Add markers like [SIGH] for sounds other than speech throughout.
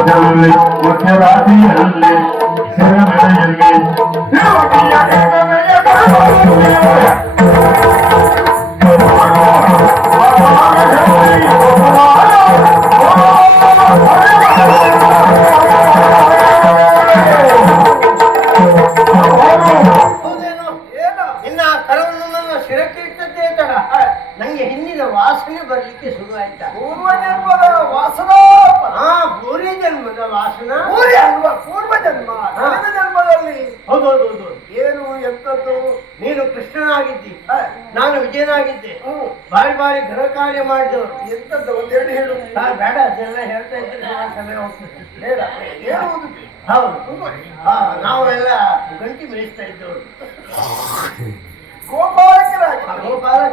ಎಂಟನೆಯ ಗರ್ಭದಲ್ಲಿ ಮಧ್ಯರಾತ್ರಿಯಲ್ಲಿ ಸೆರೆಮನೆಯಲ್ಲಿ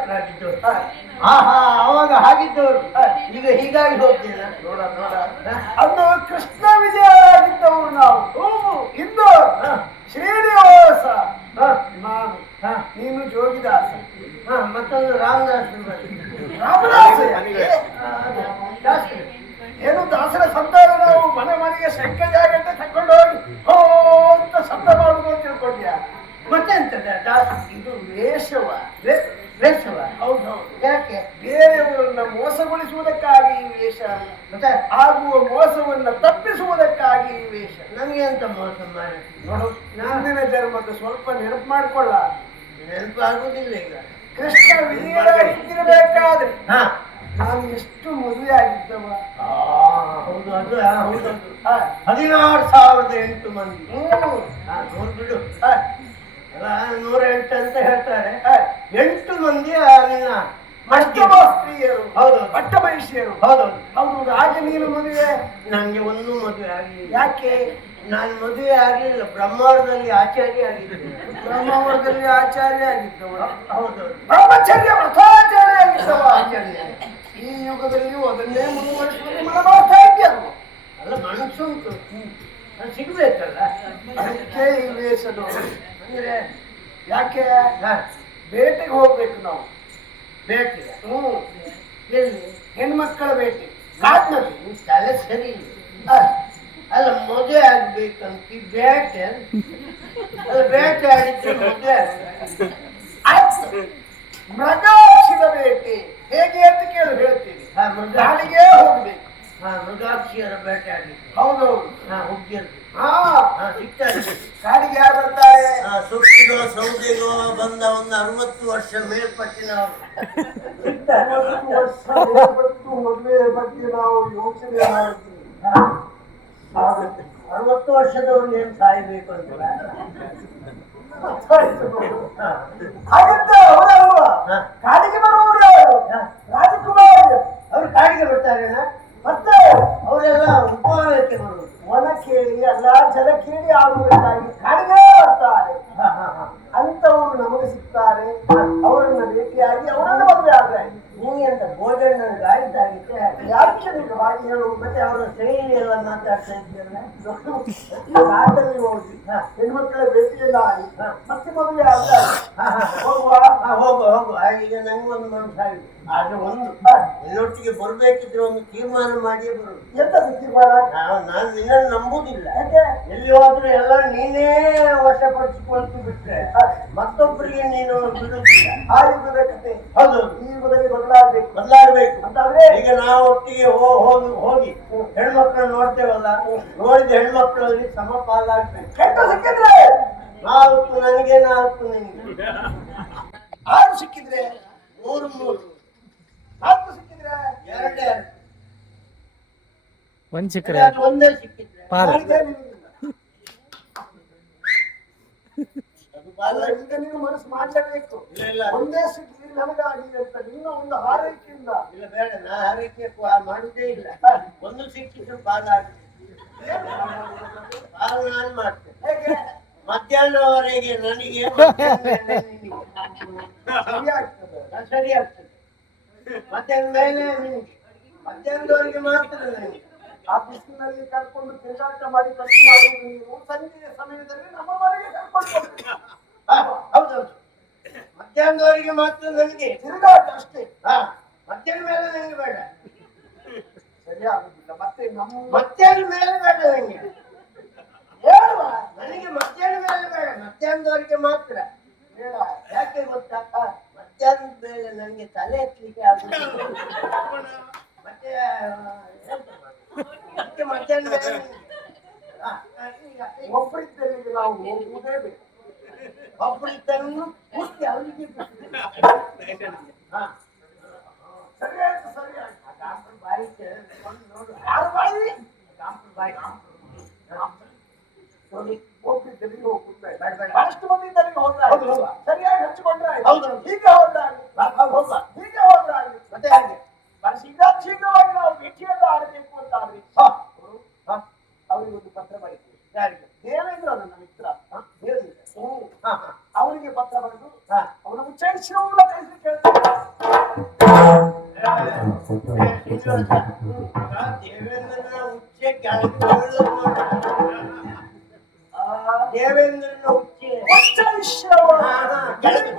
ಗೋಪಾಲಕರಾಗಿದ್ದವರು ಹ, ಆಹಾ ಅವಾಗ ಹಾಗಿದ್ದವರು. ಈಗ ಹೀಗಾಗಿ ಹೋಗ್ತೀನಿ ನೋಡ ನೋಡ. ಅಂದು ಕೃಷ್ಣ ವಿಜಯರಾಗಿದ್ದವರು ನಾವು. ಇಂದು ಶ್ರೀನಿವಾಸ. ನಾನು ನೀನು ಜೋಗಿದಾಸ. ಹಾ ಮತ್ತೊಂದು ರಾಮದಾಸ್ ರಾಮದಾಸ? ಏನು ದಾಸರ ಸಂತಾನ ನಾವು ಮನೆ ಮನೆಗೆ ಶಂಕ ಅಂತ ತಕೊಂಡು ಹೋಗಿ ಹೋ ಅಂತ ಶಬ್ದ ಮಾಡುದು ಅಂತ ತಿಳ್ಕೊಂಡ್ಯಾ? ಮತ್ತೆಂತದ? ದಾಸ ಇದು ವೇಷವ. ವೇಷವ ಹೌದು ಯಾಕೆ? ಬೇರೆಯವರನ್ನ ಮೋಸಗೊಳಿಸುವುದಕ್ಕಾಗಿ ಈ ವೇಷ ಮತ್ತೆ ಆಗುವ ಮೋಸವನ್ನ ತಪ್ಪಿಸುವುದಕ್ಕಾಗಿ ಈ ವೇಷ. ನಮಗೆ ಅಂತ ಮೋಸ ಮಾಡಿ? ನೋಡು ದಿನ ಜನ್ಮದ ಸ್ವಲ್ಪ ನೆನಪು ಮಾಡ್ಕೊಳ್ಳ. ನೆನಪಾಗುದಿಲ್ಲ ಈಗ. ಕೃಷ್ಣ ವಿಧಿಯಾಗಿರಬೇಕಾದ್ರೆ ಹಾ. ನಾನು ಎಷ್ಟು ಮದುವೆ ಆಗಿದ್ದವ ಹೌದು ಅದು ಹೌದು ಹದಿನಾರು ಸಾವಿರದ ಎಂಟು ಮಂದಿ. ಹ್ಮ್. ಹಾ, ನೂರು ಬಿಡು. ನೂರ ಎಂಟು ಅಂತ ಹೇಳ್ತಾರೆ. ಎಂಟು ಮಂದಿ ನಿನ್ನ ಸ್ತ್ರೀಯರು. ಹೌದು. ಪಟ್ಟ ಮಹಿಷಿಯರು. ಹೌದು. ಹೌದು ರಾಜ ನೀನು ಮದುವೆ. ನಂಗೆ ಒಂದು ಮದುವೆ ಆಗಲಿಲ್ಲ. ಯಾಕೆ? ನಾನು ಮದುವೆ ಆಗಲಿಲ್ಲ. ಬ್ರಹ್ಮಾವರದಲ್ಲಿ ಆಚಾರ್ಯ ಆಗಿದ್ದೆ ಬ್ರಹ್ಮಾವರದಲ್ಲಿ ಆಚಾರ್ಯ ಆಗಿದ್ದವ? ಹೌದು. ಬ್ರಹ್ಮಚರ್ಯ ವ್ರತಾಚಾರ್ಯ ಆಗಿದ್ದವ ಆಚಾರ್ಯ? ಈ ಯುಗದಲ್ಲಿ ಅದನ್ನೇ ಮುಂದುವರಿಸುವುದು ಮಾಡಬಾರ್ದಾ ಇದ್ಯಲ್ವ ಅಲ್ಲ ಮನಸ್ಸುಂಟು ಸಿಗಬೇಕಲ್ಲ. ಅದಕ್ಕೆ ಈ ವೇಷ ನೋಡು. ಅಂದ್ರೆ ಯಾಕೆ? ಹಾ, ಬೇಟೆಗೆ ಹೋಗ್ಬೇಕು ನಾವು. ಬೇಟಿಗೆ ಹ್ಮ್ ಎಲ್ಲಿ? ಹೆಣ್ಮಕ್ಕಳ ಬೇಟೆ. ಕಾಡ್ನಲ್ಲಿ ನಿನ್ ತಲೆ ಸರಿ ಇಲ್ಲ. ಆ, ಅಲ್ಲ ಮದುವೆ ಆಗ್ಬೇಕಂತ ಈ ಬೇಟೆ ಅಲ್ಲ ಬೇಟೆ ಆಡಿದ್ರೆ ಮದುವೆ ಆಗ್ಬೇಕು. ಆಯ್ತು. ಮೃಗಾಕ್ಷಿದ ಬೇಟೆ. ಹೇಗೆ ಅಂತ ಕೇಳು ಹೇಳ್ತೀನಿ. ಹಾ, ಮೃಗ. ಕಾಡಿಗೆ ಹೋಗ್ಬೇಕು. ಹಾ ಮೃಗಾಕ್ಷಿಯರ ಬೇಟೆ ಆಡಿದ್ರು ಹೌದೌದು. ಹಾ ಹುಗ್ಗಿಯರು ಹಾ ಹಾ ಸಿಗ್ತಾರೆ ಕಾಡಿಗೆ ಯಾರು ಬರ್ತಾರೆ ಸೊಪ್ಪಿಗೋ ಸೌದೆಗೋ ಬಂದ ಒಂದು ಅರವತ್ತು ವರ್ಷ ಮೇಲ್ಪಟ್ಟಿನವರು ವರ್ಷ ಮದುವೆ ಬಗ್ಗೆ ನಾವು ಯೋಚನೆ ಮಾಡ್ತೀವಿ ಅರವತ್ತು ವರ್ಷದವ್ರು ಏನ್ ಸಾಯ್ಬೇಕು ಅಂತ ಗೊತ್ತಾಯ್ತು ನೋಡು. ಹಾ. ಹಾಗಂತ ಅವರಲ್ವ ಕಾಡಿಗೆ ಬರುವವರು ರಾಜಕುಮಾರ್ ಅವರು. ಅವ್ರು ಕಾಡಿಗೆ ಬರ್ತಾರೇನ? ಮತ್ತೆ ಅವರೆಲ್ಲ ಉಪಹಾರಕ್ಕೆ ಬರುವುದು. ವನ ಕೇಳಿ ಅಲ್ಲ ಜಲ ಕೇಳಿ ಆಗುವುದಕ್ಕಾಗಿ ಕಾಡಿಗೆ ಬರ್ತಾರೆ. ಅಂತವರು ನಮಗೆ ಸಿಗ್ತಾರೆ. ಅವರನ್ನು ಭೇಟಿಯಾಗಿ ಅವರನ್ನು ಮದುವೆ ಆದ್ರೆ ನಿಂಗೆ ಅಂತ ಭೋಜನ ಗಾಯಿತಾಗಿತ್ತೆ ಯಾಕೆ ನೀವು ಹಾಗೆ ಹೇಳುವುದು ಮತ್ತೆ ಅವರ ಶೈಲಿ ಎಲ್ಲ ಮಾತಾಡ್ತಾ ಇದ್ದೇನೆ ಆಟದಲ್ಲಿ ಹೋಗಿ ಹೆಣ್ಮಕ್ಳ ಭೇಟಿಯನ್ನ ಆಗಿ. ಮತ್ತೆ ಮದುವೆ ಹಾ, ಹಾ. ಹೋಗುವ? ಹೋಗು ಹೋಗು ಈಗ ನಂಗೆ ಒಂದು ಮನಸ್ಸಾಗಿದೆ ಆದ್ರೆ ಒಂದು ನಿನ್ನೊಟ್ಟಿಗೆ ಬರ್ಬೇಕಿದ್ರೆ ಒಂದು ತೀರ್ಮಾನ ಮಾಡಿ ಬರು ಎಂತ ತೀರ್ಮಾನ? ನಾನು ನಿನ್ನನ್ನು ನಂಬುದಿಲ್ಲ. ಯಾಕೆ? ಎಲ್ಲಿ ಹೋದ್ರು ಎಲ್ಲ ನೀನೇ ವಶಪಡಿಸಿಕೊಂಡು ಬಿಟ್ರೆ ಮತ್ತೊಬ್ಬರಿಗೆ ನೀನು ಬಿಡುತ್ತಿಲ್ಲ ಆ ಯುಗದ ಕತೆ ಹೌದು. ಈ ಯುಗದಲ್ಲಿ ಬದಲಾಗಬೇಕು. ಈಗ ನಾವು ಒಟ್ಟಿಗೆ ಹೋಗಿ ಹೋಗಿ ಹೆಣ್ಮಕ್ಳನ್ನ ನೋಡ್ತೇವಲ್ಲ ನೋಡಿದ ಹೆಣ್ಮಕ್ಳಲ್ಲಿ ಸಮ ಪಾಲಾಗ್ಬೇಕು ಸಿಕ್ಕಿದ್ರೆ? ನಾಲ್ಕು ನನಗೆ ನಾಲ್ಕು ನಿನಗೆ. ಆರು ಸಿಕ್ಕಿದ್ರೆ? ಮೂರು ಮೂರು. ನಾಲ್ಕು ಸಿಕ್ಕಿದ್ರೆ? ಎರಡು. ಎರಡು ಒಂದ್ ಸಿಕ್ಕರೆ ಅದು ಒಂದೇ ಸಿಕ್ಕಿದ್ರೆ. ಮನಸ್ಸು ಇಲ್ಲ ಒಂದೇ ಸಿಕ್ಕಿ ನನಗಾಗಿ ಅಂತ ನಿನ್ನ ಒಂದು ಆರೈಕೆಯಿಂದ ಇಲ್ಲ ಬೇಡ ನಾ ಆರೈಕೆ ಮಾಡುದೇ ಇಲ್ಲ. ಒಂದು ಸಿಕ್ಕಿದ್ರು ಆಗುತ್ತೆ ಪಾಲು ನಾನು ಮಾಡ್ತೇನೆ. ಹೇಗೆ? ಮಧ್ಯಾಹ್ನವರೆಗೆ ನನಗೆ. [LAUGHS] ಸರಿ ಆಗ್ತದೆ ಮಧ್ಯಾಹ್ನ ಮೇಲೆ ಮಧ್ಯಾಹ್ನದವರೆಗೆ ಮಾತ್ರ ನನಗೆ. ಆ ಬಿಸಿಲಿನಲ್ಲಿ ಕರ್ಕೊಂಡು ತಿರುಗಾಟ ಮಾಡಿ ಖರ್ಚು ಮಾಡುವುದು ನೀವು ಸಂಜೆಯ ಸಮಯದಲ್ಲಿ ನಮ್ಮ ಮನೆಗೆ ಕರ್ಕೊಂಡು [LAUGHS] ಹೌದೌದು. ಮಧ್ಯಾಹ್ನದವರೆಗೆ ಮಾತ್ರ ನನಗೆ ತಿರುಗಾಟ ಅಷ್ಟೇ. ಹಾ, ಮಧ್ಯಾಹ್ನ ಮೇಲೆ ನನಗೆ ಬೇಡ. ಸರಿ, ಆಗುದಿಲ್ಲ. ಮತ್ತೆ ನಮ್ಮ ಮಧ್ಯಾಹ್ನ ಮೇಲೆ ಬೇಡ ನನಗೆ. ಹೇಳುವ, ನನಗೆ ಮಧ್ಯಾಹ್ನ ಮೇಲೆ ಬೇಡ. ಮಧ್ಯಾಹ್ನದವರಿಗೆ ಮಾತ್ರ. ಬೇಡ ಯಾಕೆ ಗೊತ್ತಾ ಮಧ್ಯಾಹ್ನದ ಮೇಲೆ ನನಗೆ ತಲೆ ಎತ್ತಲಿಕ್ಕೆ ಆಗುದಿಲ್ಲ. ಮತ್ತೆ? ಮತ್ತೆ ಮಧ್ಯಾಹ್ನ ಮೇಲೆ ಒಬ್ಬರಿದ್ದಲ್ಲಿಗೆ ನಾವು ಹೋಗುವುದೇ ಬೇಕು ಒಬ್ಬರಿದ್ದನ್ನು ಪೂರ್ತಿ ಅವರಿಗೆ ಆ ಡಾಕ್ಟರ್ ಬಾಯಿ ತೆರೆದುಕೊಂಡು ನೋಡು. ಯಾರು ಬಾಯಿ? ಡಾಕ್ಟರ್ ಬಾಯಿ. ನೋಡಿ ಹೋಗುತ್ತಾ. ಬಹಳಷ್ಟು ಮಂದಿ ಹೋದ್ರೆ? ಹೌದು, ಹೌದು. ಸರಿಯಾಗಿ ಹಂಚಿಕೊಂಡ್ರೆ? ಹೌದು. ಹೀಗೆ ಹೋದ್ರೆ? ಹೀಗೆ ಹೋದ್ರೆ. ಮತ್ತೆ ಹಾಗೆ? ಬಹಳ ಶೀಘ್ರ ಶೀಘ್ರವಾಗಿ ನಾವು ಭೇಟಿಯೆಲ್ಲ ಆಡಬೇಕು ಅಂತ ಆದ್ರಿ. ಅವರಿಗೊಂದು ಪತ್ರ ಬರೀತೀವಿ ಯಾರಿಗೆ? ದೇವೇಂದ್ರ ನನ್ನ ಮಿತ್ರ. ಹಾ ಹಾ ಅವರಿಗೆ ಪತ್ರ ಬರೆದು ಹಾ ಅವನ ಉಚ್ಚರಿಸಿರೋ ಮೂಲಕ ಕಳಿಸ್ಲಿಕ್ಕೆ ಹೇಳ್ತಾರೆ ದೇವೇಂದ್ರನ ಉಚ್ಚೆ. ಕೆಳಗೆ.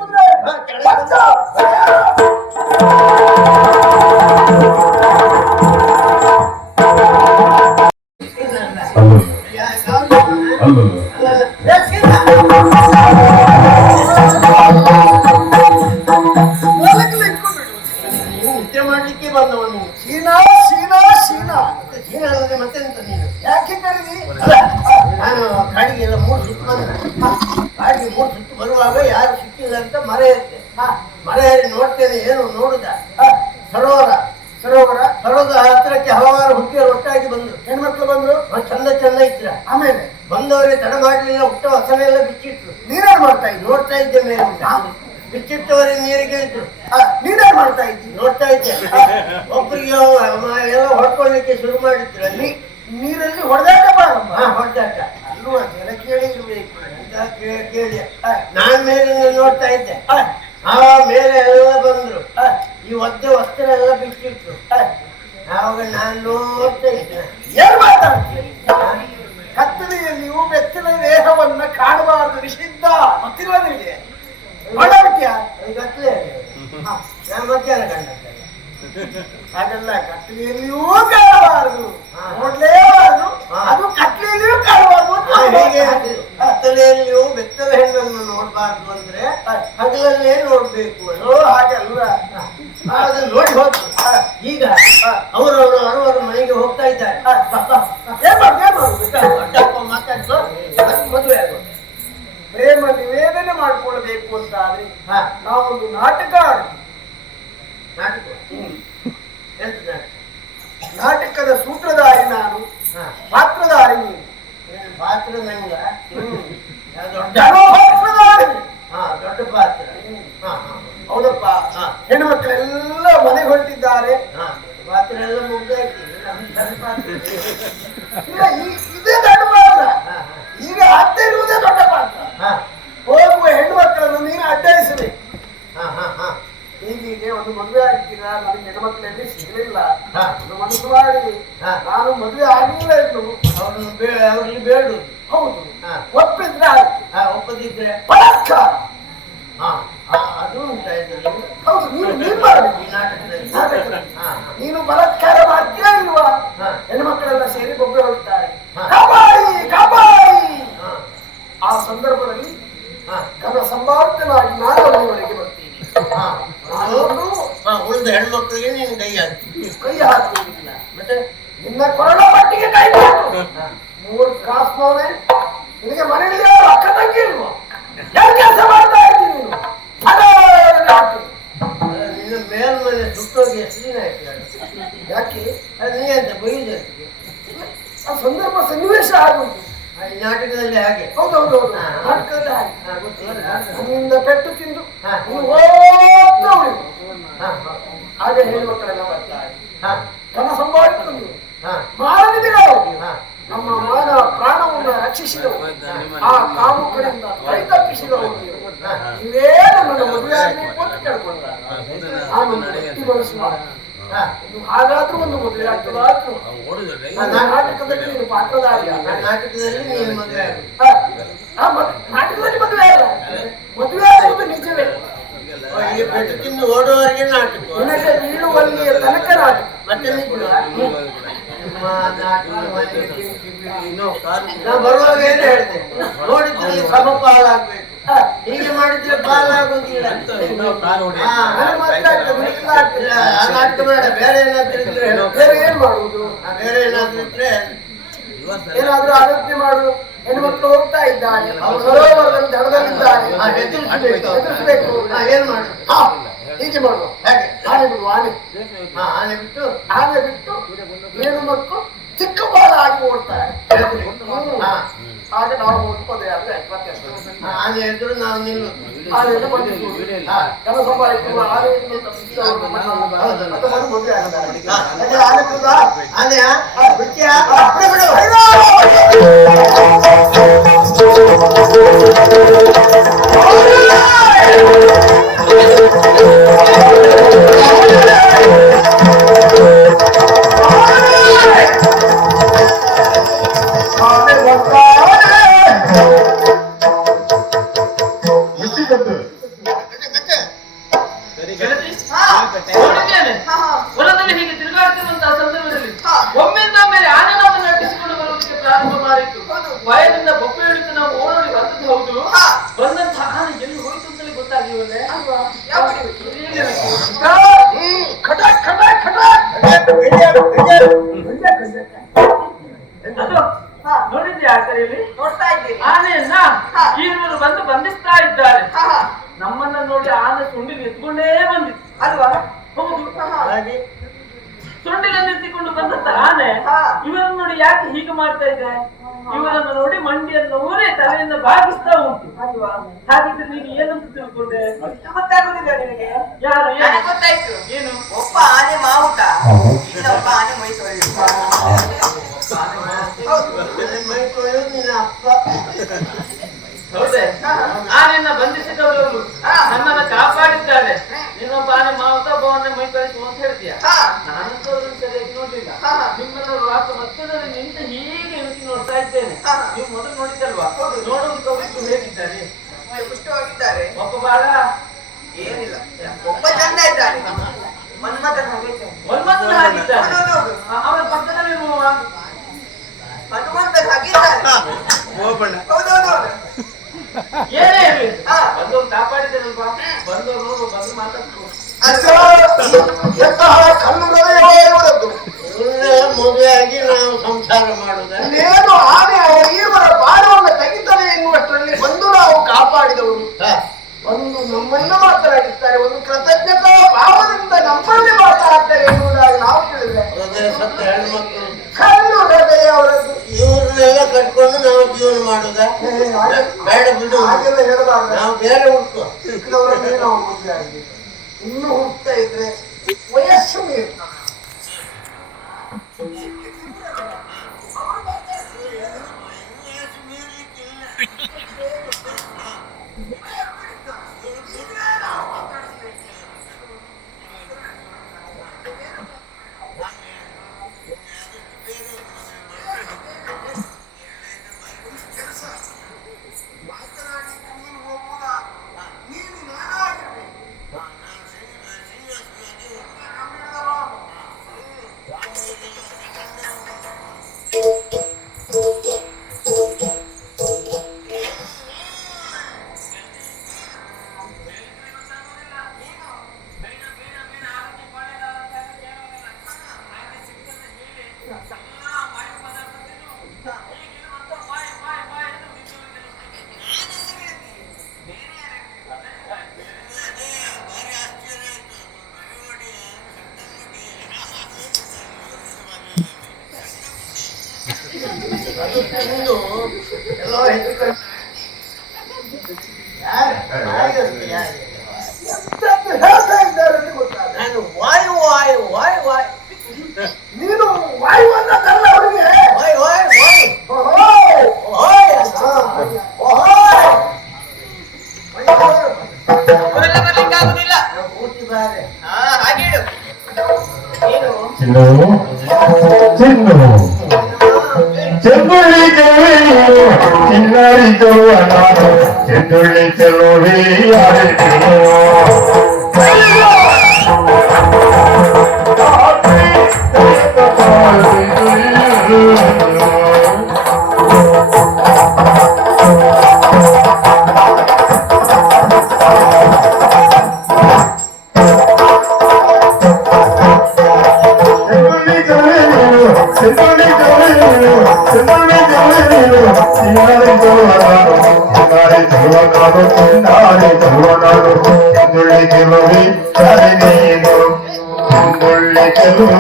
queda. ಏನ್ ಕತ್ತಲೆಯಲ್ಲಿ ಕತ್ತಲೆಯಲ್ಲಿಯೂ ಬೆತ್ತಲ ದೇಹವನ್ನ ಕಾಣಬಾರದು ನಿಷಿದ್ಧ ಗೊತ್ತಿಲ್ಲ ನಿಮಗೆ ಅದು ಗಟ್ಲೆ ನಾನು ಮಧ್ಯಾಹ್ನ ಕಂಡದ್ದು ಹಾಗಲ್ಲ ಕತ್ತಲೆಯಲ್ಲಿಯೂ ಕಾಣಬಾರದು ನೋಡ್ಲೇಬಾರದು ಅದು ಕತ್ತಲೆಯಲ್ಲಿಯೂ ಕಾಣಬಾರದು. ಕತ್ತಲೆಯಲ್ಲಿಯೂ ಬೆತ್ತದ ಹೆಣ್ಣನ್ನು ನೋಡ್ಬಾರ್ದು ಅಂದ್ರೆ ಹಗಲಲ್ಲೇ ನೋಡ್ಬೇಕು ಹಾಗೆ ಅಲ್ವಾ ನೋಡಿ ಹೋದ್ರು ಈಗ ಅವರವರು ಅವರವರ ಮನೆಗೆ ಹೋಗ್ತಾ ಇದ್ದಾರೆ. ಮಾತಾಡ್ತು ಮದುವೆ ಆಗೋದು ಪ್ರೇಮ ನಿವೇದನೆ ಮಾಡ್ಕೊಳ್ಬೇಕು ಅಂತ ಆದ್ರೆ ನಾವೊಂದು ನಾಟಕ. ನಾಟಕ? ಎಂತ ನಾಟಕದ ಸೂತ್ರಧಾರಿ ನಾನು ಹಾ ಪಾತ್ರಧಾರಿ ನೀನು ಪಾತ್ರ ನಂಗ ದೊಡ್ಡ ಪಾತ್ರಧಾರಿ ಹಾ ದೊಡ್ಡ ಪಾತ್ರ. ಹಾ ಹಾ. ಹೌದಪ್ಪ. ಹೆಣ್ಣು ಮಕ್ಕಳೆಲ್ಲ ಮನೆಗೆ ಹೊರಟಿದ್ದಾರೆ. ಮುಗ್ದಾಯ್ತು. ಇದೇ ದೊಡ್ಡ ಪಾತ್ರ. ಈಗ ಅತ್ತೆ ಇರುವುದೇ ದೊಡ್ಡ ಪಾತ್ರ. ಹಾ. ಹೋಗುವ ಹೆಣ್ಮಕ್ಳನ್ನು ನೀನು ಅಡ್ಡಾಯಿಸಬೇಕು ಹಾ ಹಾ ಹಾ. ಹೀಗೀಗೆ ಒಂದು ಮದುವೆ ಆಗ್ತೀರಾ? ನನಗೆ ಹೆಣ್ಮಕ್ಕಳಲ್ಲಿ ಸಿಗಲಿಲ್ಲ. ಹಾ. ಒಂದು ಮನಸ್ಸು ಮಾಡಿ ಹಾ. ನಾನು ಮದುವೆ ಆಗಲಿಲ್ಲ ಎಂದು. ಅವನು ಅವ್ರಿಗೆ ಬೇಡುದು ಹೌದು. ಹಾ. ಒಪ್ಪಿದ್ರೆ ಒಪ್ಪದಿದ್ರೆ? ಪರಸ್ಕಾರ. ಹಾ. ಹೌದು ನೀನು ಬಲತ್ಕಾರ ಮಾಡಬೇಕು ಈ ನಾಟಕದಲ್ಲಿ. ನಾಟಕದಲ್ಲಿ. ಹಾ. ನೀನು ಬಲಾತ್ಕಾರ ಮಾಡ್ತೀರಾ ಇಲ್ವಾ? ಹಾ. ಹೆಣ್ಮಕ್ಕಳೆಲ್ಲ ಸೇರಿ ಬೊಬ್ಬೆ ಹೋಗ್ತಾರೆ ಹಾ. ಹಾ. ಆ ಸಂದರ್ಭದಲ್ಲಿ ಹಾ. ಕನ ಸಂಭಾವಿತನಾಗಿ ನಾನು ಅವರಿಗೆ ಬರ್ತೀನಿ. ಹಾ. ನಾನು ಹಾ ಉಳಿದ ಹೆಣ್ಮಕ್ಳಿಗೆ ನೀನು ಕೈ ಹಾಕಿ ಕೈ ಹಾಕುವುದಿಲ್ಲ. ಮತ್ತೆ? ನಿನ್ನ ಕೊರಳ ಮಟ್ಟಿಗೆ ಕೈ ಮೂರು ಕಾಸ್ನವನೇ ನಿನಗೆ ಮನೆಯಲ್ಲಿ ಯಾರು ಅಕ್ಕ ತಂಗಿ ಇಲ್ವಾ? ಯಾರು ಕೆಲಸ ಮಾಡ್ತಾ ಇದ್ದೀನಿ ನೀನು ಅದೇ ಹಾಕ್ತೀನಿ. ಅಲ್ಲ, ನಿನ್ನ ಮೇಲ್ಮನೆ ಎಷ್ಟು ದಿನ ಯಾಕೆ ನೀ ಅಂತ ಬೈದು ಆ ಸಂದರ್ಭ ಸನ್ನಿವೇಶ ಆಗುವುದು ಈ ನಾಟಕದಲ್ಲಿ ಹಾಗೆ ಹೌದೌದು ಹೌದು ನಾಟಕದಲ್ಲಿ ಪೆಟ್ಟು ತಿಂದು ಹಾ. ನೀನು ಓದ್ತಾ ಉಳಿದು ಆಗ ಹೆಣ್ಮಕ್ಕಳೆಲ್ಲ ಬರ್ತಾರೆ ಹಾ ಕನ ಸಂಭಾವಿತರು ನೀವು ಹಾ ನಮ್ಮ ಮಾನ ಪ್ರಾಣವನ್ನು ರಕ್ಷಿಸಿದವು ಆ ಕಾಮುಕರಿಂದ ಕೈ ನೀವು. ಇವೇ ನಮ್ಮನ್ನು ಮದುವೆ ಆಗ್ಬೇಕು ಕೇಳ್ಕೊಂಡ ಮಾಡಿ. ಇದು ಹಾಗಾದ್ರೂ ಒಂದು ಮದುವೆ ಆಗ್ತದ ನಾಟಕದಲ್ಲಿ ನೀನು ನಾಟಕದಲ್ಲಿ ನೀನು ಮದುವೆ. ನಾಟಕದಲ್ಲಿ ಮದುವೆ ಅಲ್ಲ ಮದುವೆ ಆಗುವುದು ನಿಜವೇ. ಬೆಟ್ಟ ತಿಂದು ಓಡುವವರೆಗೆ ನಾಟಕ ನಿನಗೆ ಬೀಳುವಲ್ಲಿಯ ತನಕ ನಾಟಕ ಮತ್ತೆ ನಿಜವಾ? ನಿಮ್ಮ ನಾಟಕ ಮನೆಗೆ ಕಿರಿಕಿ ಬಿಡಿ, ನೋ ಕಾಲು. ನಾ ಬರುವಾಗ ಏನು ಹೇಳಿದೆ ನೋಡಿದ್ರೆ ಸಮಪಾಲಾಗ್ಬೇಕು ಹ, ಹೀಗೆ ಮಾಡಿದ್ರೆ ಪಾಲಾಗೋದಿಲ್ಲ ಹಾ. ನನಗೆ ಮಾತ್ರ ಆಗ್ತದೆ, ನಿನಗೆ ಆಗ್ತದೆ. ಇಲ್ಲ, ಆ ನಾಟಕ ಬೇಡ. ಬೇರೆ ಏನಾದ್ರೂ ಇದ್ರೆ ಬೇರೆ ಏನ್ ಮಾಡುವುದು? ಆ, ಬೇರೆ ಏನಾದ್ರೂ ಇದ್ರೆ ಏನಾದ್ರೂ ಆಲೋಚನೆ ಮಾಡು. ಹೆಣ್ಮಕ್ಳು ಹೋಗ್ತಾ ಇದ್ದಾರೆ. ಅವರು ಸರೋವರದಲ್ಲಿ ದಡದಲ್ಲಿದ್ದಾರೆ. ಆ, ಎದುರಿಸ್ಬೇಕು. ಏನ್ ಮಾಡು? ಹೀಗೆ ಮಾಡುವ ಹೇಗೆ? ಆನೆ ಬಿಡು ಆನೆ. ಆನೆ ಬಿಟ್ಟು? ಆನೆ ಬಿಟ್ಟು ಏನು ಮಕ್ಕಳು ಚಿಕ್ಕ ಬಾಲ ಆಗಿ ಓಡ್ತಾರೆ. ಹಾಗೆ ನಾವು ಓದ್ಕೋದೇ ಆದ್ರೆ ಮತ್ತೆ ಹಾ, ಆನೆ ಎದುರು ನಾವು ನಿಲ್ಲು ಆನೆಯನ್ನು ಇವರನ್ನು ನೋಡಿ ಯಾಕೆ ಹೀಗೆ ಮಾಡ್ತಾ ಇದೆ ಇವರನ್ನು ನೋಡಿ ಮಂಡಿಯನ್ನು ಊರೇ ತಲೆಯಿಂದ ಭಾಗಿಸ್ತಾ ಉಂಟು. ಹಾಗಿದ್ರೆ ನೀನು ಏನಂತ ತಿಳ್ಕೊಂಡೆ? ಗೊತ್ತಾಗುದಿಲ್ಲ ನಿನಗೆ? ಯಾರು ಗೊತ್ತಾಯ್ತು. ಏನು? ಒಬ್ಬ ಆನೆ ಮಾವುಟ. ಇನ್ನೊಬ್ಬ ಆನೆ ಮೈ ತೊಳೆಯುವುದು ನಿನ್ನ ಅಪ್ಪ ಹೌದೇ? ಆನೆಯನ್ನ ಬಂಧಿಸಿದವರು ನನ್ನನ್ನ ಕಾಪಾಡಿದ್ದಾರೆ ಇನ್ನೊಬ್ಬ ಆನೆ ಮಾವುತ ಆನೆ ಮೈ ಕಳಿಸು ಅಂತ ಹೇಳ್ತೀಯ. ನಾನಂತೂ ಸರಿಯಾಗಿ ನೋಡ್ಲಿಲ್ಲ. ಮಧ್ಯದಲ್ಲಿ ನಿಂತ ಹೀಗೆ ಎಣಿಸಿ ನೋಡ್ತಾ ಇದ್ದೇನೆ. ನೀವು ಮೊದಲು ನೋಡಿದ್ದಲ್ವಾ? ನೋಡುವುದು ಕವಿತು ಹೇಗಿದ್ದಾರೆ? ಪುಷ್ಟವಾಗಿದ್ದಾರೆ ಒಬ್ಬ ಬಾಳ ಏನಿಲ್ಲ. ಒಬ್ಬ ಚಂದ ಇದ್ದಾನೆ. ಮನ್ಮಥನ ಹಾಗೆ. ಮನ್ಮಥನ ಹಾಗಿದ್ದಾನೆ ಹೌದು, ಹೌದು. ಆ- ಅವನ ಪಕ್ಕದಲ್ಲಿರುವವ ಹನುಮಂತನ ಹಾಗೆ ಇದ್ದಾನೆ. ಹೌದು ಹೌದು ಹೌದು. ಏನೇ ಇರಲಿ. ಹಾ. ಬಂದವ್ರು ಕಾಪಾಡಿದ್ದಾರಲ್ವಾ? ಬಂದವ್ರು ನೋಡು ಬಂದು ಮಾತಾಡ್ಕೊ. ಇವ್ರೇ ಮದುವೆ ಆಗಿ ನಾವು ಸಂಸಾರ ಮಾಡುದ ಇನ್ನೇನು ಆನೆ ಅವರ ಈವರ ಬಾಣವನ್ನು ತೆಗಿತಾರೆ ಎನ್ನುವಷ್ಟರಲ್ಲಿ ಬಂದು ನಾವು ಕಾಪಾಡಿದವರು ಒಂದು ನಮ್ಮನ್ನ ಮಾತನಾಡಿದ್ದಾರೆ ಒಂದು ಕೃತಜ್ಞತಾ ಭಾವದಿಂದ ಮಾತಾ ಮಾತನಾಡ್ತಾರೆ ಎನ್ನುವುದಾಗಿ ನಾವು ತಿಳಿದ್ರೆ. ಸತ್ತ ಹೆಣ್ಮಕ್ಳು. ಕಲ್ಲು ಹೃದಯ ಅವರದ್ದು. ಇವ್ರನ್ನೆಲ್ಲ ಕಟ್ಕೊಂಡು ನಾವು ಜೀವನ ಮಾಡುದ ಬೇಡ ಬಿಡು ಹಾಗೆಲ್ಲ ಹೇಳಬಾರ್ದು. ನಾವು ಬೇರೆ ಹುಟ್ಟು ನಾವು ಮದುವೆ ಆಗಿದೆ ಇನ್ನು ಹುಡ್ತಾ ಇದ್ರೆ ವಯಸ್ಸು ಮೀರಿ ನಾನು ಚಿನ್ನಾರಿ ಚೆಲುವ ನಾನು ಚೆಂದುಳ್ಳಿ ಚೆಲುವೆ ಯಾರೇ ನೀನು ಚೆಂದುಳ್ಳಿ ಚೆಲುವೆ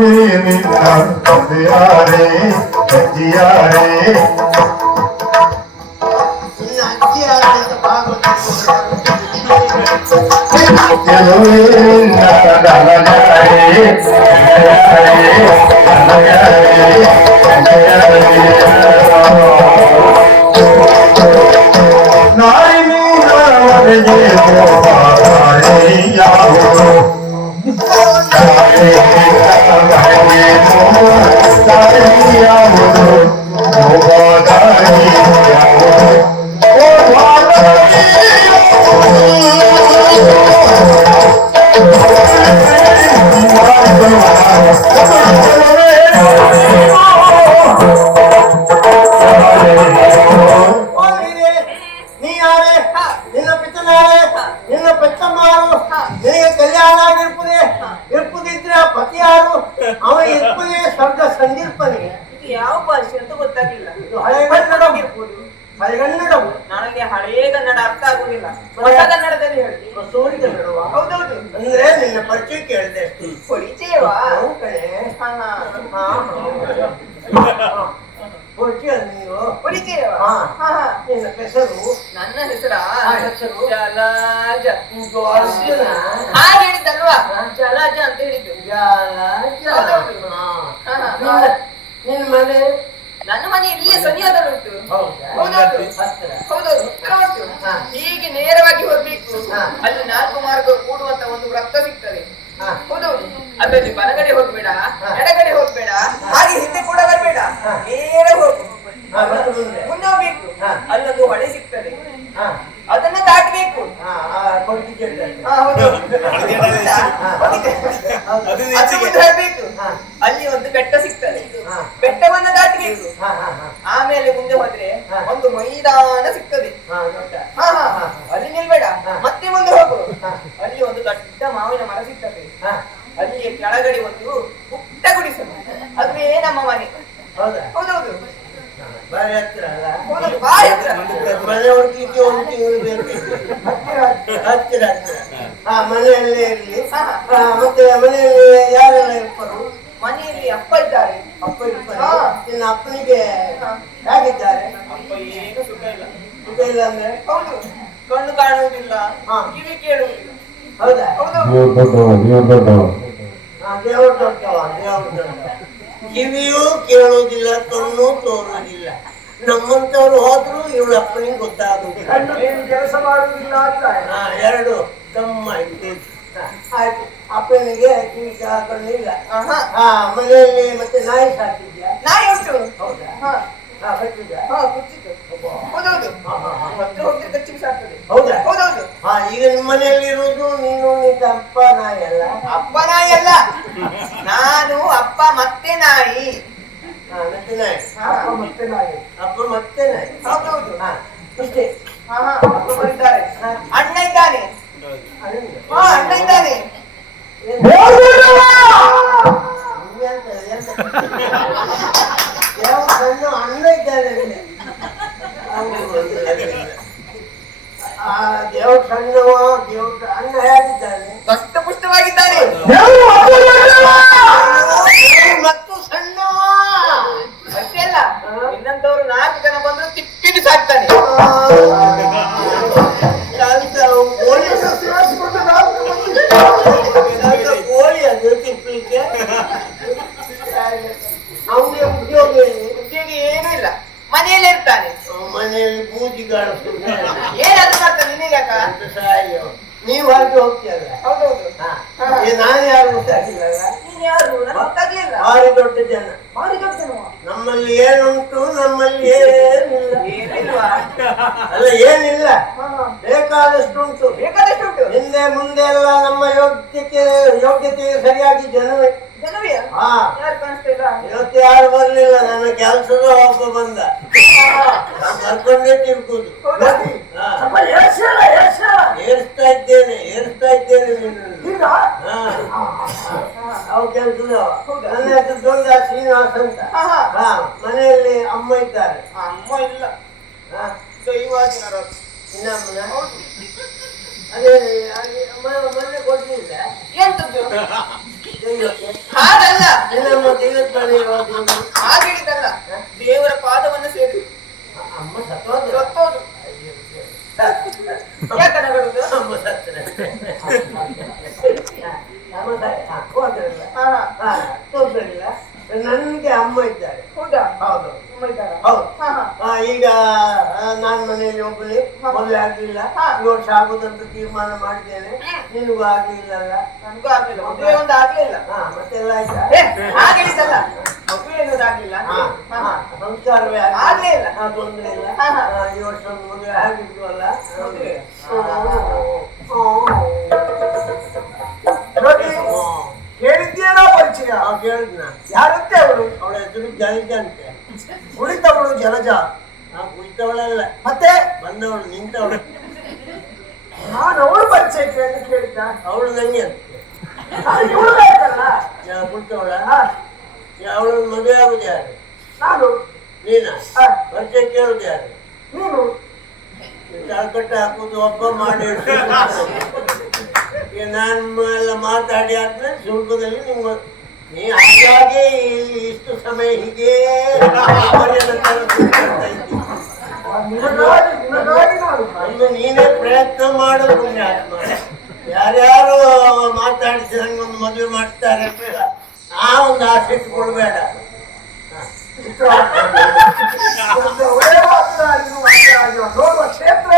போவே நின்றான் தந்தையாரே தஞ்சியாரே எல்லோரே நின்றான் தந்தையாரே தந்தையாரே தந்தையாரே தந்தையாரே ಕೇಳಿದೆ ಅಷ್ಟೇ ಪರಿಚಯವಾ ಹೌದು ಹಾ ಹಾ ಹಾ, ಹಾ. ಪರಿಚಯ ನೀವು ಹಾ. ಹಾ ಹಾ ನಿನ್ನ ಹೆಸರು ನನ್ನ ಹೆಸರ ಹೆಸರು? ಜಲಜ ಹಾಗೆ ಹೇಳಿದ್ದಲ್ವಾ ಜಲಜ ಅಂತ ಹೇಳಿದ್ದು ಜಾಲಜ. ನಿನ್ನ- ಮನೆ ನನ್ನ ಮನೆ ಇಲ್ಲಿಯೇ ಸನಿಹದಲ್ಲಿ ಉಂಟು ಹೌದಾ? ಹೌದೌದು. ಹೌದೌದು ಹತ್ರ ಉಂಟು ಹೀಗೆ ನೇರವಾಗಿ ಹೋಗ್ಬೇಕು. ಅಲ್ಲಿ ನಾಲ್ಕು ಮಾರ್ಗ ಕೂಡುವಂತ ಒಂದು ವೃತ್ತ ಸಿಗ್ತದೆ ಅದರಲ್ಲಿ ಬಲಗಡೆ ಹೋಗ್ಬೇಡ ಹೋಗಬೇಡ ಎಡಗಡೆ ಹೋಗ್ಬೇಡ ಹಾಗೆ ಹಿಂದೆ ಕೂಡ ಬರಬೇಡ. ನೇರ ಹೋಗು ಮುಂದೆ. ಹೋಗ್ಬೇಕು. ಅಲ್ಲೊಂದು ಹೊಳೆ ಸಿಗ್ತದೆ. ಹಾ. ಅದನ್ನ ದಾಟಬೇಕು. ಅಲ್ಲಿ ಒಂದು ಬೆಟ್ಟ ಸಿಗ್ತದೆ. ಹಾ. ಬೆಟ್ಟವನ್ನ ದಾಟಬೇಕು. ಹಾ, ಹಾ, ಹಾ. ಆಮೇಲೆ ಮುಂದೆ ಹೋದ್ರೆ ಹಾ. ಒಂದು ಮೈದಾನ ಸಿಗ್ತದೆ. ಹಾ, ದೊಡ್ಡ. ಹಾ, ಹಾ, ಹಾ. ಅಲ್ಲಿ ನಿಲ್ಬೇಡ. ಹಾ. ಮತ್ತೆ ಮುಂದೆ ಹೋಗು. ಒಂದು ದೊಡ್ಡ ಮಾವಿನ ಮರ ಸಿಗ್ತದೆ. ಹಾ. ಅಲ್ಲಿಯ ಕೆಳಗಡೆ ಒಂದು ಪುಟ್ಟ ಗುಡಿಸ ಅದುವೇ ನಮ್ಮ ಮನೆ ಹೌದಾ? ಹೌದೌದು. ಬಾರಿ ಹತ್ತಿರ ಅಲ್ಲ? ಹೌದೌದು ಬಾರಿ ಹತ್ರ. ಮನೆ ಹುಡುಕ್ಲಿಕ್ಕೆ ಒಂದು ತಿಂಗಳು ಬೇಕು ಹತ್ತಿರ ಹತ್ತಿರ ಹಾ. ಮನೆಯಲ್ಲೇ ಇರ್ಲಿ. ಹಾ. ಹಾ, ಮತ್ತೆ ಮನೆಯಲ್ಲಿ ಯಾರೆಲ್ಲ ಇರ್ತಾರೆ? ಮನೆಯಲ್ಲಿ ಅಪ್ಪ ಇದ್ದಾರೆ. ಅಪ್ಪ ಇರ್ತಾರೆ. ನಿನ್ನ ಅಪ್ಪನಿಗೆ. ಹೇಗಿದ್ದಾರೆ? ಅಪ್ಪ ಏನು ಸುಖ ಇಲ್ಲ. ಸುಖ ಇಲ್ಲ ಅಂದ್ರೆ? ಹೌದು. ಕಣ್ಣು ಕಾಣುವುದಿಲ್ಲ. ಕಿವಿ ಕೇಳುವುದಿಲ್ಲ. ದೇವ್ರ ದೊಡ್ಡವ ದೇವ್ರ ದೊಡ್ಡವ. ದೇವರು ದೊಡ್ಡವ ದೇವರು ದೊಡ್ಡವ. ಕಿವಿಯೂ ಕೇಳುವುದಿಲ್ಲ ಕಣ್ಣು ತೋರುವುದಿಲ್ಲ. ನಮ್ಮಂತವ್ರು ಹೋದ್ರು ಇವಳ ಅಪ್ಪನಿಗೆ ಗೊತ್ತಾಗುದಿಲ್ಲ ಕೆಲಸ ಮಾಡುವುದಿಲ್ಲ ಅಂತ. ಎರಡು. ತಮ್ಮ ಆಯ್ತು. ಅಪ್ಪನಿಗೆ ಕಿವಿ ಕಾ- ಇಲ್ಲ ಆ ಹಾ ಮನೆಯಲ್ಲಿ ಮತ್ತೆ ನಾಯಿ ಸಾಕಿದ್ಯಾ? ನಾಯಿ ಉಂಟು. ಹೌದಾ? ಹಾ. ಹೌದಾ. ಹಾ ಈಗ ನಿಮ್ಮ ಮನೆಯಲ್ಲಿ ಇರುವುದು ನೀನು ನಿನ್ನ ಅಪ್ಪ ನಾಯಿ ಅಲ್ಲ? ಅಪ್ಪ ನಾಯಿ ಅಲ್ಲ. ನಾನು ಅಪ್ಪ ಮತ್ತೆ ನಾಯಿ. ಹಾ ಮತ್ತೆ ನಾಯಿ. ಅಪ್ಪ ಮತ್ತೆ ನಾಯಿ. ಅಪ್ಪ ಮತ್ತೆ ನಾಯಿ. ಹೌದೌದು. ಹಾ. ಇಷ್ಟೇ. ಹಾ ಹಾ. ಅಪ್ಪ ಬಂದಿದ್ದಾರೆ ಅಣ್ಣ ಇದ್ದಾನೆ. ಹಾ ಅಣ್ಣ ಇದ್ದಾನೆ. ಅಣ್ಣ ಇದ್ದಾರೆ ಅಂದೆ. ಆ ದೇವ್ರ ಸಣ್ಣ ದೇವ್ರ ಅಣ್ಣ ಹೇಗಿದ್ದಾನೆ ದಷ್ಟ ಪುಷ್ಟವಾಗಿದ್ದಾನೆ. ಮತ್ತು ಸಣ್ಣ. ಅಷ್ಟೇ ಅಲ್ಲ ಇನ್ನಂತವ್ರು ನಾಲ್ಕು ಜನ ಬಂದ್ರು ತಿಪ್ಪಿಟ್ಟು ಸಾಕ್ತಾನೆ ಶಾಂತ ಕೋಳಿ ಸೇರಿಸ್ಕೊಂಡು ನಾಲ್ಕು ಮಂದಿ. ಶಾಂತ ಕೋಳಿ ಅದು ತಿಪ್ಪಲಿಕ್ಕೆ ಅವನಿಗೆ ಉದ್ಯೋಗ ಏನು ಉದ್ಯೋಗ ಏನೂ ಇಲ್ಲ ಮನೆಯಲ್ಲೇ ಇರ್ತಾನೆ ಅವ್ನ ಮನೆಯಲ್ಲಿ ಬೂದಿಗಾರ ಏನಾದ್ರು ಮಾಡ್ತಾನೆ ನಿನಗಾಕ ಸಹಾಯ ನೀವು ಹಾಗೆ ಹೋಗ್ತೀಯಲ್ಲ ಹೌದೌದು ಹಾ. ಏ, ನಾನು ಯಾರು ಗೊತ್ತಾಗಿಲ್ಲಲ್ಲ ನೀನ್ ಯಾರು ನನಗೆ ಗೊತ್ತಾಗ್ಲಿಲ್ಲ ಭಾರಿ ದೊಡ್ಡ ಜನ ಭಾರಿ ದೊಡ್ಡನವ. ನಮ್ಮಲ್ಲಿ ಏನುಂಟು ನಮ್ಮಲ್ಲಿ ಏನಿಲ್ಲ ಏನಿಲ್ವಾ ಅಲ್ಲ ಏನಿಲ್ಲ ಹಾ, ಹಾ. ಬೇಕಾದಷ್ಟುಂಟು ಬೇಕಾದಷ್ಟು ಉಂಟು ಹಿಂದೆ ಮುಂದೆ ಎಲ್ಲ ನಮ್ಮ ಯೋಗ್ಯತೆ ಯೋಗ್ಯತೆಗೆ ಸರಿಯಾಗಿ ಜನವೇ ಜನವೇ ಹಾ ಯಾರು ಕಾಣಿಸ್ತಾ ಇಲ್ಲ ಇವತ್ತು ಯಾರು ಬರ್ಲಿಲ್ಲ ನನ್ನ ಕೆಲಸದ ಒಬ್ಬ ಬಂದ ನಾನು ಕರ್ಕೊಂಡೇ ತಿರ್ಗುದು ಹೌದಾ? ಹಾ. ಅಪ್ಪ ಏರ್ಸಿ ಹೇಳ, ಏರ್ಸಿ ಹೇಳ. ಏರಿಸ್ತಾ ಇದ್ದೇನೆ ಏರಿಸ್ತಾ ಇದ್ದೇನೆ ನಿನ್ನನ್ನು ಈಗ ಹಾ ಅವು ಕೆಲಸದ ನನ್ನ ಹೆಸರು ದೊಡ್ಡ ಶ್ರೀನಿವಾಸ್ ಅಂತ ಹಾ, ಹಾ. ಹಾ ಮನೆಯಲ್ಲಿ ಅಮ್ಮ ಇದ್ದಾರೆ ಅಮ್ಮ ಇಲ್ಲ ಹಾ ಇವಾಗ ಇನ್ನಮ್ಮನ ಅದೇ ಮೊನ್ನೆ ಕೊಡ್ಲಿಲ್ಲ ಎಂತದ್ದು ದೈವಕ್ಕೆ ಹಾಗಲ್ಲ. ಹೇಳಿದ್ದಲ್ಲ. ದೇವರ ಪಾದವನ್ನು ಸೇರಿ. ಅಮ್ಮ ಸತ್ತೋದ್ರು. ಗೊತ್ತೋದು ಯಾಕಣ್ಣ ಬರುದು? ಅಮ್ಮ ಸತ್ತರೆ. ಅಮ್ಮ ಸತ್ತ- ಹಾ, ಹೋದ್ರಲ್ಲ. ಹಾ, ಹಾ. ಹಾ ನನ್ಗೆ ಅಮ್ಮ ಇದ್ದಾರೆ. ಹೌದಾ? ಹೌದು? ಹೌದು. ಈಗ ನಾನು ಮನೆಯಲ್ಲಿ ಒಬ್ಬನೇ ಮದುವೆ ಆಗ್ಲಿಲ್ಲ. ವರ್ಷ ಆಗುದಂತ ತೀರ್ಮಾನ ಮಾಡಿದ್ದೇನೆ. ನಿನಗೂ ಆಗಲಿಲ್ಲ ನನ್ಗೂ ಆಗ್ಲಿಲ್ಲ. ಮದುವೆ ಒಂದು ಆಗ್ಲಿಲ್ಲ. ಮತ್ತೆಲ್ಲ ಆಯ್ತಾ? ಮದುವೆ ಅನ್ನೋದು ಆಗ್ಲಿಲ್ಲ. ಸಂಸ್ಕಾರವೇ. ಆಗ್ಲೇ ಇಲ್ಲ. ತೊಂದ್ರೆ ಈ ವರ್ಷ ಮದುವೆ ಕೇಳಿದ್ದೇನೋ ಪರಿಚಯ? ಕೇಳಿದ್ನ. ಯಾರಂತೆ ಅವಳು? ಅವಳ ಹೆಸರು ಜನಿತಂತೆ ಉಳಿತವಳು ಜಲಜ. ನಾ ಕುಳಿತವಳಲ್ಲ ಮತ್ತೆ? ಬಂದವಳು ನಿಂತವಳು. ನಾನು ಅವಳು ಪರಿಚಯಕ್ಕೆ ಅಂತ ಕೇಳಿದ್ದ ಅವಳು ನಂಗೆ ಇವಳು ಬೇಕಲ್ಲ ಕುಳಿತವಳ ಅವಳು ಮದುವೆ ಆಗುದು ಯಾರು ನಾನು? ನೀನ ಪರಿಚಯ ಕೇಳುದು ಯಾರು ನೀನು ಕಟ್ಟ ಹಾಕುದು ಒಬ್ಬ ಮಾಡಿ ನಾನು ಎಲ್ಲ ಮಾತಾಡಿ ಆದ್ಮೇಲೆ ಶುಲ್ಕದಲ್ಲಿ ನಿಮ್ಮ ನೀ ಹಾಗಾಗಿ ಇಷ್ಟು ಸಮಯ ಹೀಗೆ ಒಂದು ನೀನೇ ಪ್ರಯತ್ನ ಮಾಡು ಪುಣ್ಯಾತ್ಮ. ಯಾರ್ಯಾರು ಮಾತಾಡಿಸಿ ಒಂದು ಮದುವೆ ಮಾಡ್ತಾರೆ ಆ ಒಂದು ಆಸೆ ಇಟ್ಕೊಳ್ಬೇಡ. ನೋಡುವ ಕ್ಷೇತ್ರ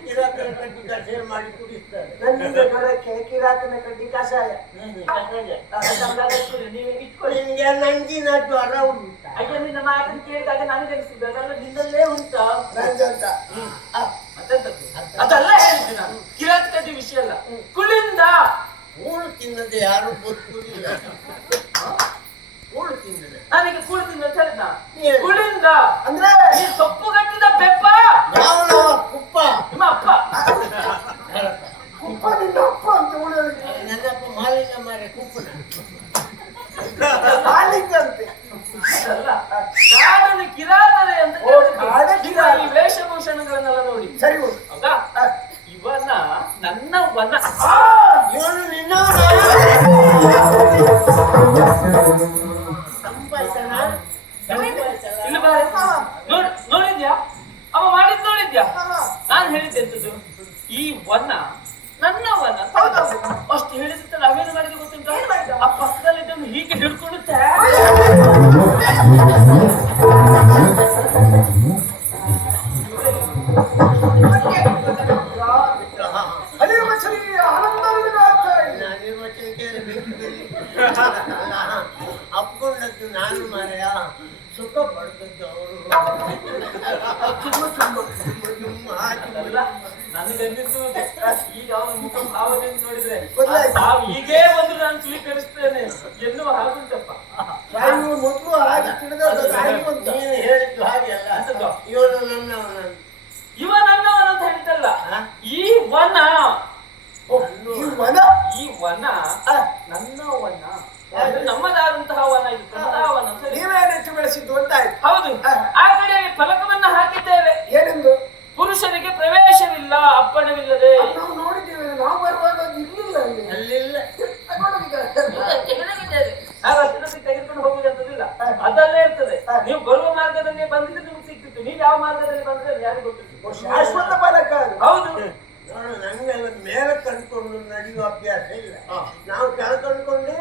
ಕಿರಾತನ ಕಡ್ಡಿ ಕಷಾಯ ಮಾಡಿ ಕುಡಿಸ್ತಾರೆ ನನ್ನಿಂದ ಬರಕ್ಕೆ ಕಿರಾತನ ಕಡ್ಡಿ ಕಷಾಯ ನೀವು ಇಟ್ಕೊಳ್ಳಿ ನಿಮಗೆ ನಂಜಿನ ಜ್ವರ ಉಂಟು ಅಯ್ಯ ನಿಮ್ಮ ಮಾತನ್ನು ಕೇಳಿದಾಗ ನಾನು ಜನಿಸಿದ್ದೆ ಅದೆಲ್ಲ ನಿನ್ನಲ್ಲೇ ಉಂಟಾ ನಂಜಂತ ಅದೆಲ್ಲ ಹೇಳಿದ್ದೆ ನಾನು. ಕಿರಾತ ವಿಷಯ ಅಲ್ಲ. ಕುಳಿಂದ ಹೂಳು ತಿನ್ನದೆ ಯಾರು ಗೊತ್ತು ಗೊತ್ತಿಲ್ಲ ಹೂಳು ತಿನ್ನದೆ. ನನಗೆ ಕುಡಿದಿಂದ ಚಳಿದ ಕುಳಿಂದ ಅಂದ್ರೆ? ನೀ ಸೊಪ್ಪು ಕಟ್ಟಿದ ಬೆಪ್ಪ ನಾನು ನಿಮ್ಮ ಅಪ್ಪ. ಕುಪ್ಪ ನಿನ್ನ ಅಪ್ಪ ಅಂತ ಉಳಿಯೋದು ನನ್ನಪ್ಪ ಮಾಲಿನ್ಯ ಮಾರೆ ಕುಪ್ಪ. ಮಾಲಿನ್ಯ ಅಂತೆ. ಕಾಡನ ಕಿರಾತನೆ ಅಂತ ಈ ವೇಷಭೂಷಣಗಳನ್ನೆಲ್ಲ ನೋಡಿ. ಸರಿ ಹೌದಾ? ಇವನ ನನ್ನ ವನ. ಇವನು ನಿನ್ನ ನೋಡಿದ್ಯಾ? ಅವ ಮಾಡಿದ್ ನೋಡಿದ್ಯಾ? ನಾನ್ ಹೇಳಿದ್ದೆ ಎಂತದ್ದು? ಈ ವನ, ನನ್ನ ವನ. ಅಷ್ಟು ಹೇಳಿದ್ರೆ ನಾವೇನು ಮಾಡಿದ ಗೊತ್ತುಂಟ? ಆ ಪಕ್ಕದಲ್ಲಿದ್ದವನು ಹೀಗೆ ಹಿಡ್ಕೊಂಡು ಈಗ ಅವನ ಮುಖ ಭಾವನೆ ನೋಡಿದ್ರೆ. ನಾವು ಈಗೇ ಬಂದು ನಾನು ಸ್ವೀಕರಿಸ್ತೇನೆ ಎನ್ನುವ ಹಾಗುಂಟಪ್ಪ ಸಾಯುವ ಮೊದಲು ಹಾಗೆ ಸಾಯುವಂತ ನೀನು ಹೇಳಿದ್ದು ಹಾಗೆ ಅಲ್ಲ? ಇವನು ಇವ ನನ್ನವನ ಅಂತ ಹೇಳ್ತಲ್ಲ? ಈ ವನ. ಈ ವನ? ಈ ವನ. ನನ್ನ ವನ ನಮ್ಮದಾದಂತಹ ವನ ಇದು ಹೇಳಿ. ನೀವೇ ನೆಟ್ಟು ಬೆಳೆಸಿದ್ದು ಅಂತ ಆಯ್ತು ಹೌದು ಅಪ್ಪಣವಿಲ್ಲದೆ ನಾವು ನೋಡಿದ್ದೇವೆ ನಾವು ಬರುವಾಗ ಇರ್ಲಿಲ್ಲ ಅಲ್ಲಿ. ಅಲ್ಲಿಲ್ಲ. ತೆಗೆದುಕೊಂಡು ಹೋಗುವುದಂತದಿಲ್ಲ ಅದಲ್ಲೇ ಇರ್ತದೆ. ನೀವು ಬರುವ ಮಾರ್ಗದಲ್ಲಿ ಬಂದಿದ್ರೆ ನಿಮ್ಗೆ ಸಿಕ್ತಿತ್ತು. ನೀವು ಯಾವ ಮಾರ್ಗದಲ್ಲಿ ಬಂದ್ರೆ ಯಾರಿಗೂ ಗೊತ್ತಿತ್ತು ಶಾಶ್ವತ ಫಲಕ ಹೌದು. ನೋಡು ನಂಗೆ ಮೇಲೆ ಕಂಡುಕೊಂಡು ನಡೆಯುವ ಅಭ್ಯಾಸ ಇಲ್ಲ. ನಾವು ಕೆಳ ಕಂಡ್ಕೊಂಡೇ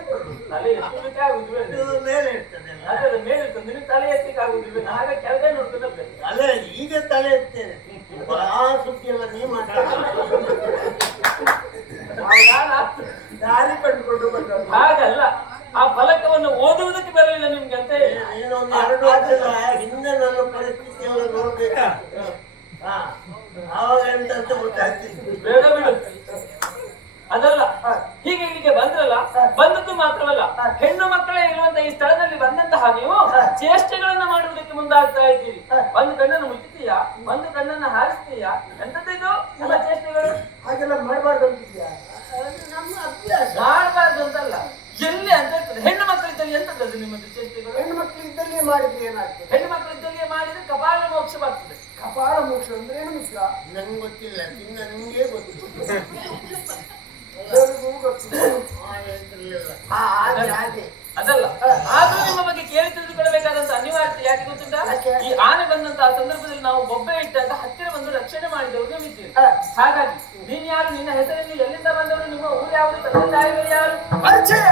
ಮೇಲೆ ಇರ್ತದಲ್ಲ ಅದೇ ಮೇಲೆ ಇರ್ತದೆ ನಿಮಗೆ ತಲೆ ಎತ್ತಲಿಕ್ಕೆ ಆಗುದಿಲ್ಲ ಹಾಗೆ ಕೆಳಗೆ ನೋಡ್ಕೊಂಡು ಹೋಗ್ಬೇಕು. ಅಲ್ಲ ಈಗ ತಲೆ ಎತ್ತೇನೆ ಆ ಸುದ್ದಿ ಎಲ್ಲ ನೀ ಮಾತಾಡ ನಾನು ದಾರಿ ಕಂಡುಕೊಂಡು ಬಂದದ್ದು ಹಾಗಲ್ಲ ಆ ಫಲಕವನ್ನು ಓದುವುದಕ್ಕೆ ಬರಲಿಲ್ಲ ನಿಮ್ಗೆ ಅಂತ ಹೇಳಿ ನೀನೊಂದು ಎರಡು ವರ್ಷದ ಹಿಂದೆ ನನ್ನ ಪರಿಸ್ಥಿತಿ ಹಾ. ಆವಾಗ ಗೊತ್ತಾಗ್ತಿತ್ತು ಬೇಡ ಬಿಡು. ಅದಲ್ಲ ಹೀಗೆ ಇಲ್ಲಿಗೆ ಬಂದ್ರಲ್ಲ ಬಂದದ್ದು ಮಾತ್ರವಲ್ಲ ಹೆಣ್ಣು ಮಕ್ಕಳೇ ಇರುವಂತ ಈ ಸ್ಥಳದಲ್ಲಿ ಬಂದಂತಹ ನೀವು ಚೇಷ್ಟೆಗಳನ್ನ ಮಾಡುವುದಕ್ಕೆ ಮುಂದಾಗ್ತಾ ಇದ್ದೀರಿ. ಒಂದು ಕಣ್ಣನ್ನು ಮುಚ್ಚುತ್ತೀಯಾ ಒಂದು ಕಣ್ಣನ್ನು ಹಾರಿಸ್ತೀಯಾ? ಎಂತದ್ದು ಎಲ್ಲ ಚೇಷ್ಟೆಗಳು ಹಾಗೆಲ್ಲ ಮಾಡಬಾರ್ದು ಅಂತಿದ್ಯಾ ನಮ್ಮ ಅಭ್ಯಾಸ. ಮಾಡಬಾರ್ದು ಅಂತಲ್ಲ. ಎಲ್ಲಿ ಅಂತ ಇರ್ತದೆ. ಹೆಣ್ಣು ಮಕ್ಕಳಿದ್ದಲ್ಲಿ ಎಂತದ್ದು ನಿಮ್ಮದು ಚೇಷ್ಟೆಗಳು ಹೆಣ್ಣು ಮಕ್ಕಳಿದ್ದಲ್ಲಿ ಮಾಡಿದ್ರೆ ಏನಾಗ್ತದೆ? ಹೆಣ್ಣು ಮೋಕ್ಷ ಕಪಾಲ ಕಪಾಳ ಮೋಕ್ಷ ಅಂದ್ರೆ ಏನು ಮಿತ್ರ ನಂಗೆ ಗೊತ್ತಿಲ್ಲ ಇನ್ನ ನಿಂಗೆ ಗೊತ್ತು. ಎಲ್ಲರಿಗೂ ಹಾಗೆ ಅದಲ್ಲ. ಆದ್ರೂ ನಿಮ್ಮ ಬಗ್ಗೆ ಕೇಳಿ ತಿಳಿದುಕೊಳ್ಳಬೇಕಾದಂತ ಅನಿವಾರ್ಯತೆ ಯಾಕೆ ಗೊತ್ತಿಲ್ಲ ಈ ಆನೆ ಬಂದಂತಹ ಸಂದರ್ಭದಲ್ಲಿ ನಾವು ಬೊಬ್ಬೆ ಇಟ್ಟಾಗ ಹತ್ತಿರ ಬಂದು ರಕ್ಷಣೆ ಮಾಡಿದವರು ನೀವಿದ್ದೀರಿ ಹಾಗಾಗಿ ನೀನ್ ಯಾರು ನಿನ್ನ ಹೆಸರಲ್ಲಿ ಎಲ್ಲಿಂದ ಬಂದವರು? ನಿಮ್ಮ ಊರು ಯಾವುದು? ತಂದೆ ತಾಯಿಗಳು ಯಾರು? ಪರಿಚಯ!